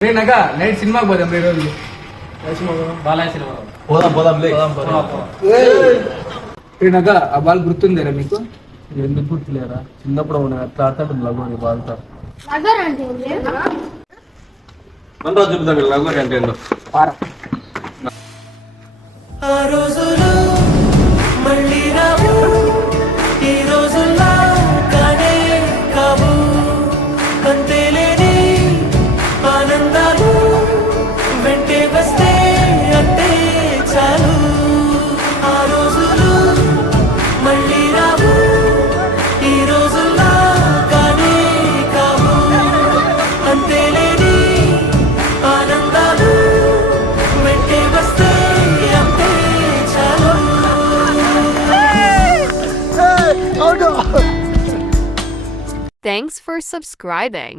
నగ నైట్ సినిమాకి పోదాం ఈ రోజు. బాలయ్య సినిమా నగ ఆ బాల్ గుర్తుందేరా మీకు? ఎందుకు గుర్తులేరా? చిన్నప్పుడు ఎట్లా ఆడతాడు లగోరి బాల్తో. మన రోజు చూపుతాం లగోరి అంటే ఏంటో. ఆ రోజులు మళ్ళీ రావు, ఈ రోజుల్లా కానే కావు, అంతేలేని ఆనందాలు వెంటే వస్తే అంతే చాలు. ఆ రోజులు మళ్ళీ రావు, ఈ రోజుల్లా కానే కావు, అంతేలేని ఆనందాలు వెంటే వస్తే అంతే చాలు. Thanks for subscribing.